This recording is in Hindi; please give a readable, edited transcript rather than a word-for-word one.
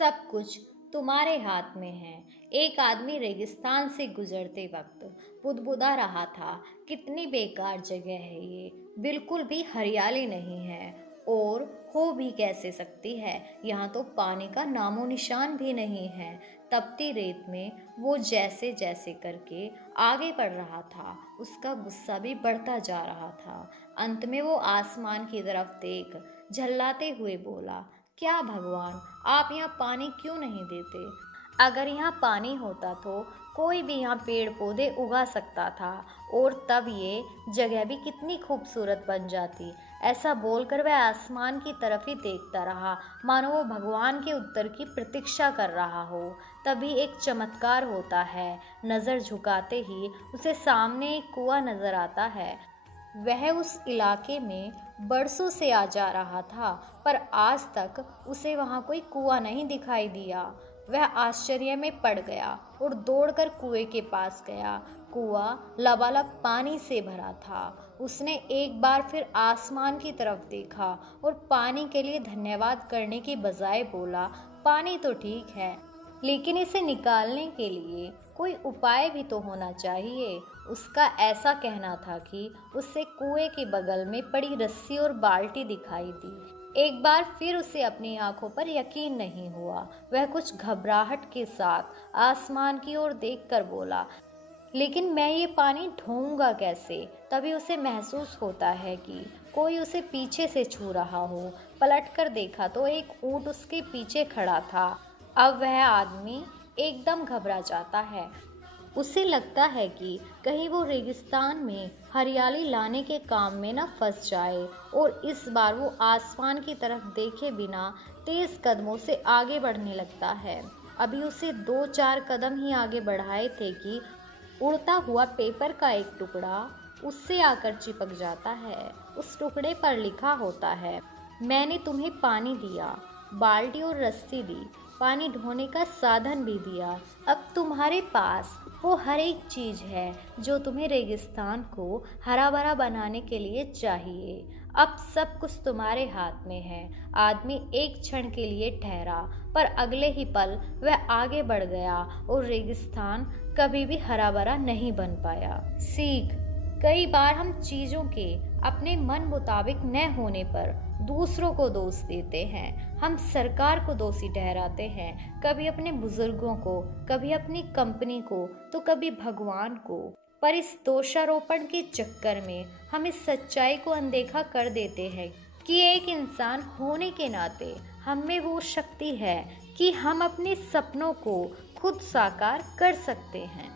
सब कुछ तुम्हारे हाथ में है। एक आदमी रेगिस्तान से गुजरते वक्त बुदबुदा रहा था, कितनी बेकार जगह है ये, बिल्कुल भी हरियाली नहीं है और हो भी कैसे सकती है, यहाँ तो पानी का नामो निशान भी नहीं है। तपती रेत में वो जैसे जैसे करके आगे बढ़ रहा था, उसका गुस्सा भी बढ़ता जा रहा था। अंत में वो आसमान की तरफ देख झल्लाते हुए बोला, क्या भगवान, आप यहाँ पानी क्यों नहीं देते? अगर यहाँ पानी होता तो कोई भी यहाँ पेड़ पौधे उगा सकता था और तब ये जगह भी कितनी खूबसूरत बन जाती। ऐसा बोलकर वह आसमान की तरफ ही देखता रहा, मानो वो भगवान के उत्तर की प्रतीक्षा कर रहा हो। तभी एक चमत्कार होता है, नज़र झुकाते ही उसे सामने एक कुआं नज़र आता है। वह उस इलाके में बरसों से आ जा रहा था, पर आज तक उसे वहाँ कोई कुआं नहीं दिखाई दिया। वह आश्चर्य में पड़ गया और दौड़कर कुएं के पास गया। कुआं लबालब पानी से भरा था। उसने एक बार फिर आसमान की तरफ देखा और पानी के लिए धन्यवाद करने की बजाय बोला, पानी तो ठीक है, लेकिन इसे निकालने के लिए कोई उपाय भी तो होना चाहिए। उसका ऐसा कहना था कि उसे कुएं के बगल में पड़ी रस्सी और बाल्टी दिखाई दी। एक बार फिर उसे अपनी आंखों पर यकीन नहीं हुआ। वह कुछ घबराहट के साथ आसमान की ओर देखकर बोला, लेकिन मैं ये पानी ढोऊंगा कैसे? तभी उसे महसूस होता है कि कोई उसे पीछे से छू रहा हो। पलटकर देखा तो एक ऊंट उसके पीछे खड़ा था। अब वह आदमी एकदम घबरा जाता है। उसे लगता है कि कहीं वो रेगिस्तान में हरियाली लाने के काम में न फंस जाए, और इस बार वो आसमान की तरफ देखे बिना तेज कदमों से आगे बढ़ने लगता है। अभी उसे 2-4 कदम ही आगे बढ़ाए थे कि उड़ता हुआ पेपर का एक टुकड़ा उससे आकर चिपक जाता है। उस टुकड़े पर लिखा होता है, मैंने तुम्हें पानी दिया, बाल्टी और रस्सी दी, पानी ढोने का साधन भी दिया। अब तुम्हारे पास वो हर एक चीज़ है जो तुम्हें रेगिस्तान को हरा भरा बनाने के लिए चाहिए। अब सब कुछ तुम्हारे हाथ में है। आदमी एक क्षण के लिए ठहरा, पर अगले ही पल वह आगे बढ़ गया और रेगिस्तान कभी भी हरा भरा नहीं बन पाया। सीख, कई बार हम चीज़ों के अपने मन मुताबिक न होने पर दूसरों को दोष देते हैं। हम सरकार को दोषी ठहराते हैं, कभी अपने बुजुर्गों को, कभी अपनी कंपनी को, तो कभी भगवान को। पर इस दोषारोपण के चक्कर में हम इस सच्चाई को अनदेखा कर देते हैं कि एक इंसान होने के नाते हम में वो शक्ति है कि हम अपने सपनों को खुद साकार कर सकते हैं।